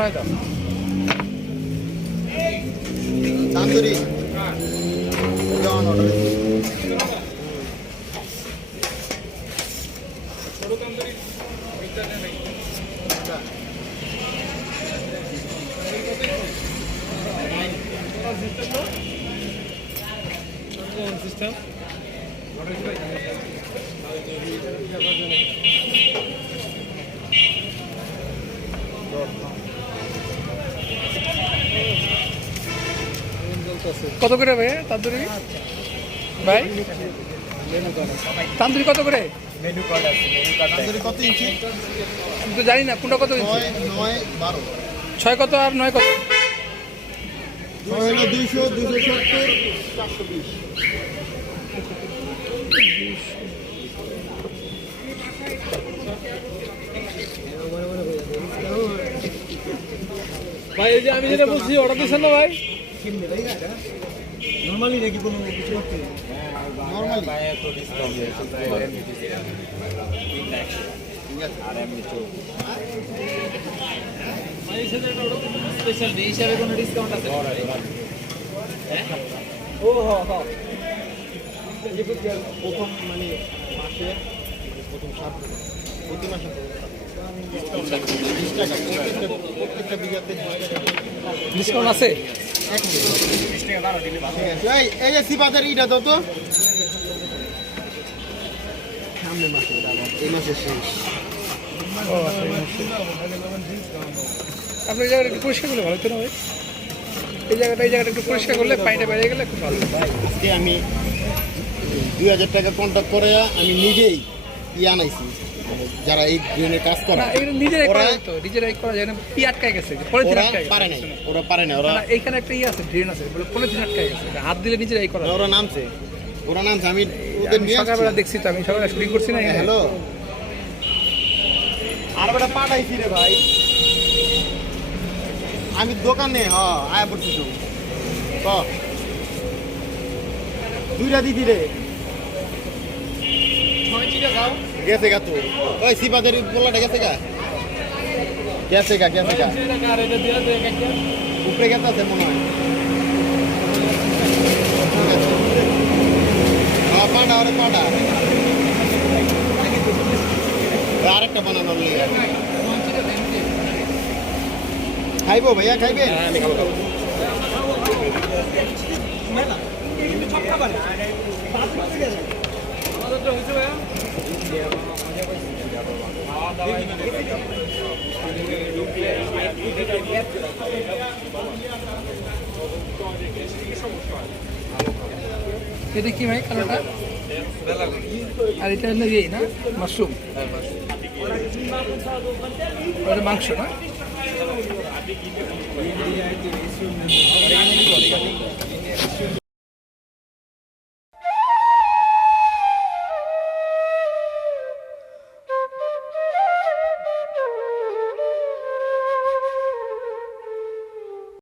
সময় দাও তান্দুরি জন অর্ডার ছোট তন্দুরি মিক্সার নেই সিস্টেম কত করে ভাই তান্দুরি ভাই তান্দুরি কত করে মেনু কার্ড আছে মেনু কার্ড তান্দুরি কত ইঞ্চি আমি তো জানি না কোনটা কত ইঞ্চি 9 12 6 কত আর 9 কত 9 হলো 200 270 420 ভাই এই যে আমি যেটা বলছি অর্ডার দিয়েছেন না ভাই নরমালি নাকি কোনো কিছু করতে নরমালি ভাই এত ডিসকাউন্ট আর এমনি তো ভাই সেটা স্পেশাল ডে হিসাবে কোনো ডিসকাউন্ট আছে ও হ্যাঁ যে প্রথম মানে মাসে প্রথম সপ্তাহে প্রতি মাসে 20 টাকা প্রত্যেকটা বিঘাতে ডিসকাউন্ট আছে 20 টাকা বাড়া দিলে ভালো এই যে সিবাজার ইটা দাও তো সামনে মাসে এই মাসে শেষ আপনি এই জায়গাটা একটু পরিষ্কার করলে ভালো হতো না ভাই এই জায়গাটা একটু পরিষ্কার করলে পানিটা বেরিয়ে গেলে খুব ভালো আজকে আমি 2000 টাকা কন্ট্যাক্ট করে আমি নিজেই আনাইছি যারা এই ড্রেনের কাজ করে না এটা নিজেরাই করা যায় না পি আটকায় গেছে পলিথিন আটকায় গেছে ওরা পারে না ওরা এইখানে একটা আছে ড্রেন আছে বলে পলিথিন আটকায় গেছে হাত দিলে নিজেরাই করা ওরা নামছে আমি ওদের নিয়ে সকালবেলা দেখছি তো আমি সকালে শুটিং করছি না হ্যালো আর বেটা পাঠাইছি রে ভাই আমি দোকানে আয়া পড়ছি তো দুইটা দিদি রে গেছে গা তো ওই সিপাদের বলাটা গেছে গা উপরে গেছে মনে হয় পাটা ওরে পাটা আরেকটা বানানোর লিগে খাইবো ভাইয়া খাইবে এটা কি ভাই কালোটা আর এটা হলো ইয়ে না মাশরুম ওটা মাংস না